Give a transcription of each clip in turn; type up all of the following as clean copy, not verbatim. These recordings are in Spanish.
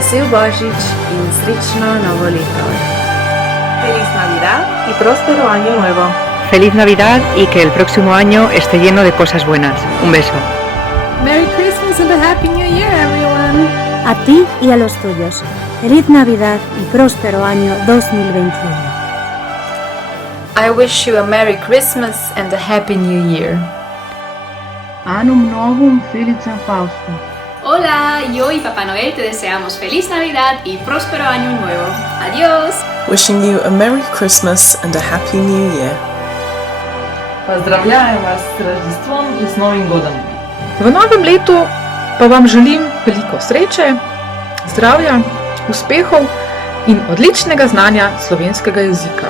Vesel Božič in srečno novo leto. Feliz Navidad y próspero año nuevo. Feliz Navidad y que el próximo año esté lleno de cosas buenas. Un beso. Merry Christmas and a Happy New Year, everyone. A ti y a los tuyos. Feliz Navidad y próspero año 2021. I wish you a Merry Christmas and a Happy New Year. Annum novum felicem Fausto. Hola, yo y Papá Noel te deseamos feliz Navidad y próspero año nuevo. Adiós. Wishing you a Merry Christmas and a Happy New Year. Pozdravljam vas s Rождеством in s Novim godom. V novem letu pa vam želim veliko sreče, zdravja, uspehov in odličnega znanja slovenskega jezika.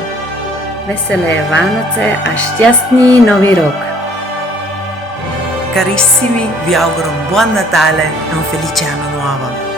Vesele Vanoce, a šťastný nový rok. Carissimi, vi auguro un buon Natale e un felice anno nuovo.